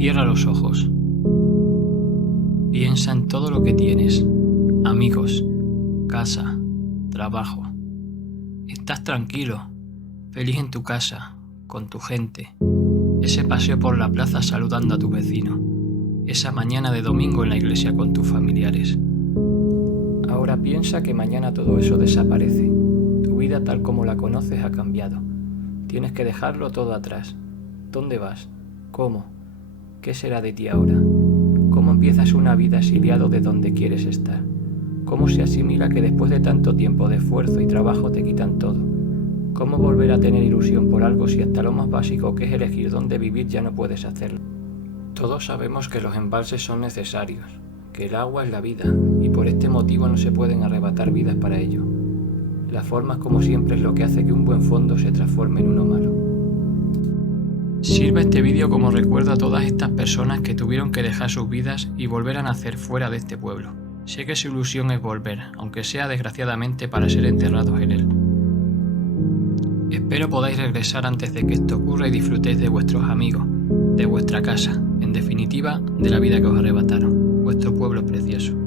Cierra los ojos. Piensa en todo lo que tienes. Amigos, casa, trabajo. Estás tranquilo, feliz en tu casa, con tu gente. Ese paseo por la plaza saludando a tu vecino. Esa mañana de domingo en la iglesia con tus familiares. Ahora piensa que mañana todo eso desaparece. Tu vida tal como la conoces ha cambiado. Tienes que dejarlo todo atrás. ¿Dónde vas? ¿Cómo? ¿Qué será de ti ahora? ¿Cómo empiezas una vida exiliado de donde quieres estar? ¿Cómo se asimila que después de tanto tiempo de esfuerzo y trabajo te quitan todo? ¿Cómo volver a tener ilusión por algo si hasta lo más básico que es elegir dónde vivir ya no puedes hacerlo? Todos sabemos que los embalses son necesarios, que el agua es la vida y por este motivo no se pueden arrebatar vidas para ello. Las formas como siempre es lo que hace que un buen fondo se transforme en uno malo. Sirve este vídeo como recuerdo a todas estas personas que tuvieron que dejar sus vidas y volver a nacer fuera de este pueblo. Sé que su ilusión es volver, aunque sea desgraciadamente para ser enterrados en él. Espero podáis regresar antes de que esto ocurra y disfrutéis de vuestros amigos, de vuestra casa, en definitiva, de la vida que os arrebataron, vuestro pueblo precioso.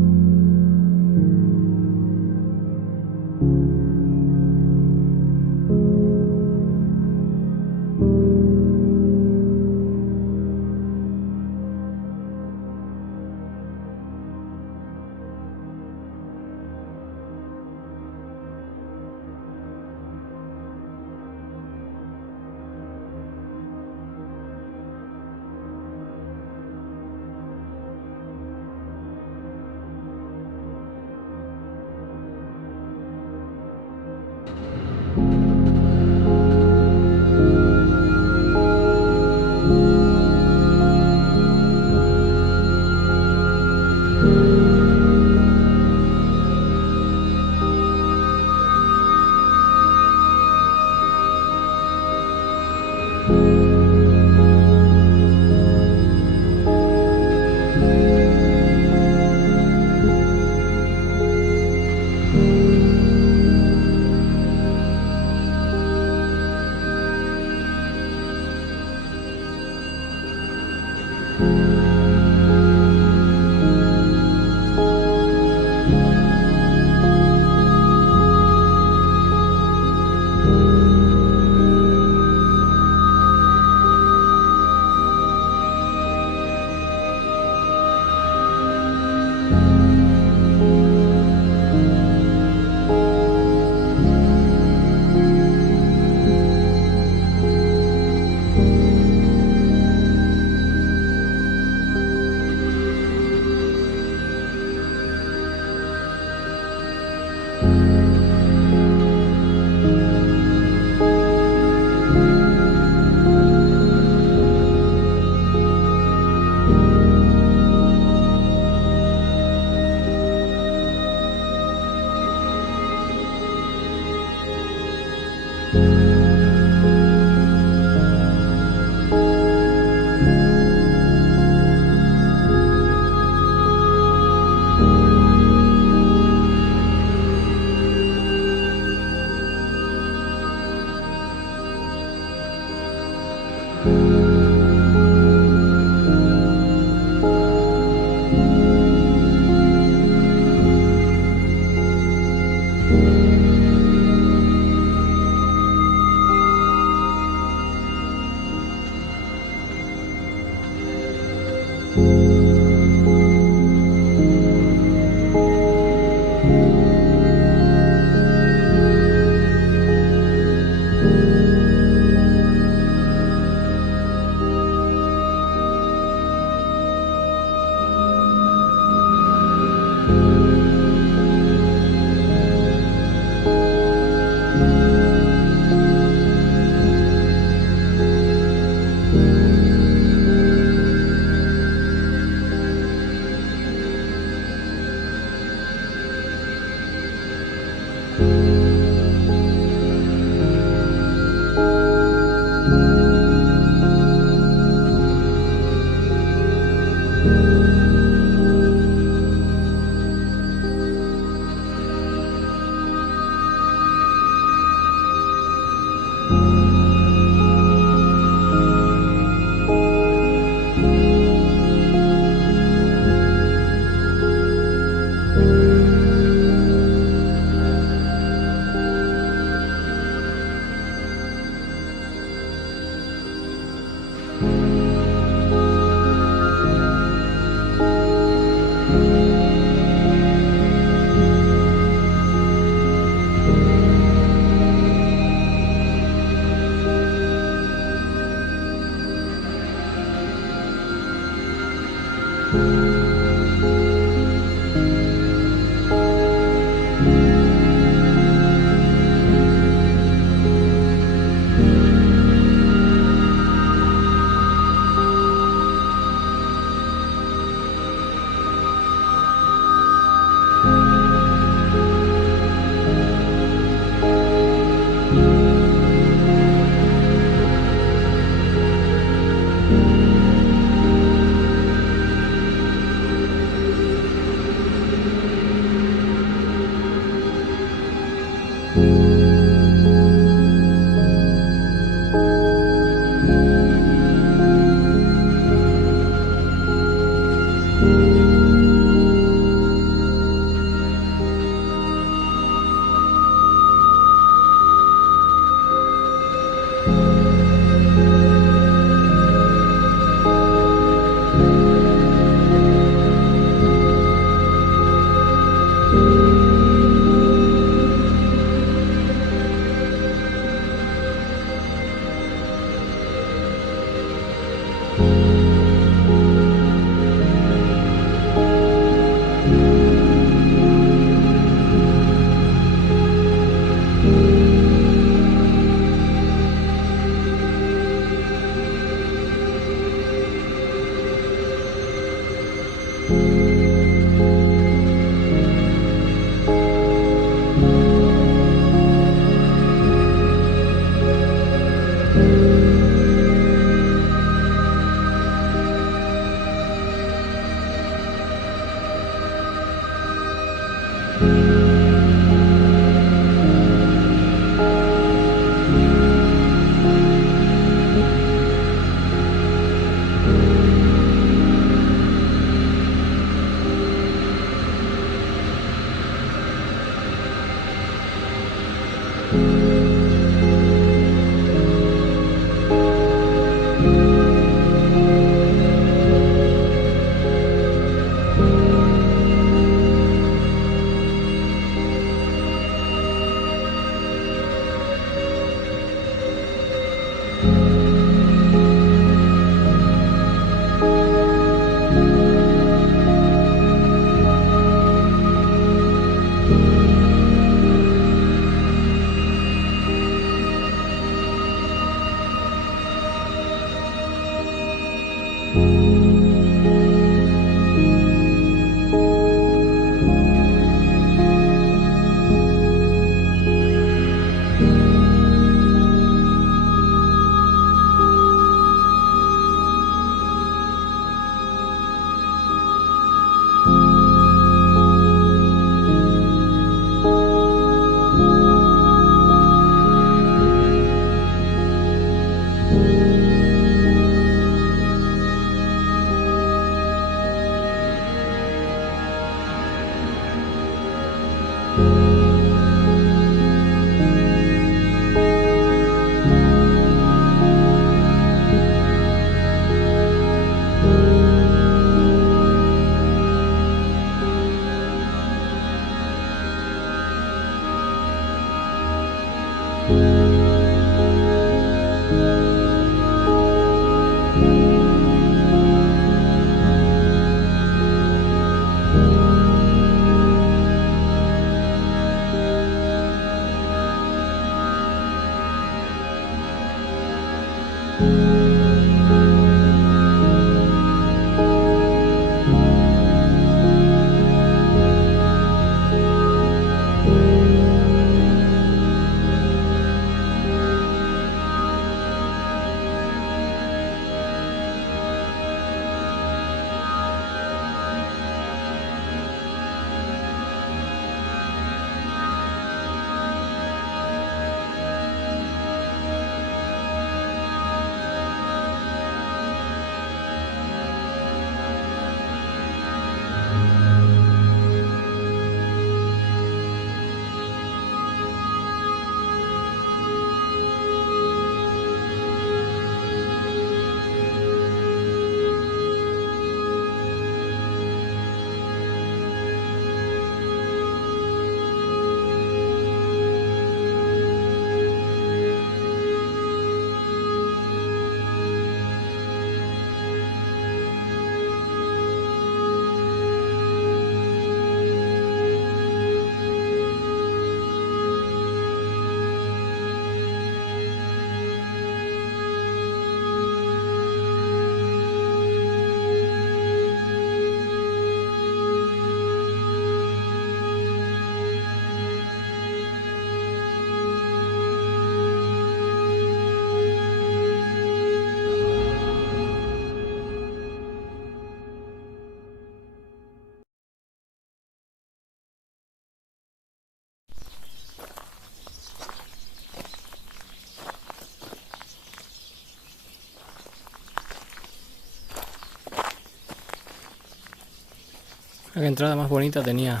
La entrada más bonita tenía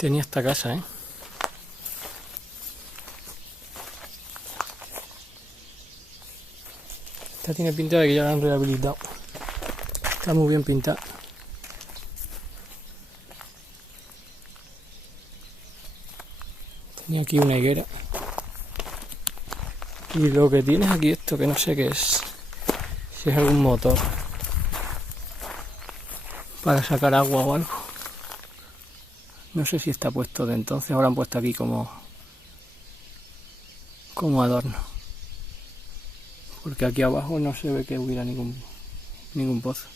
esta casa, ¿eh? Esta tiene pinta de que ya la han rehabilitado. Está muy bien pintada. Tenía aquí una higuera. Y lo que tienes aquí esto, que no sé qué es. Si es algún motor. Para sacar agua o algo. No sé si está puesto de entonces. Ahora han puesto aquí como adorno. Porque aquí abajo no se ve que hubiera ningún pozo.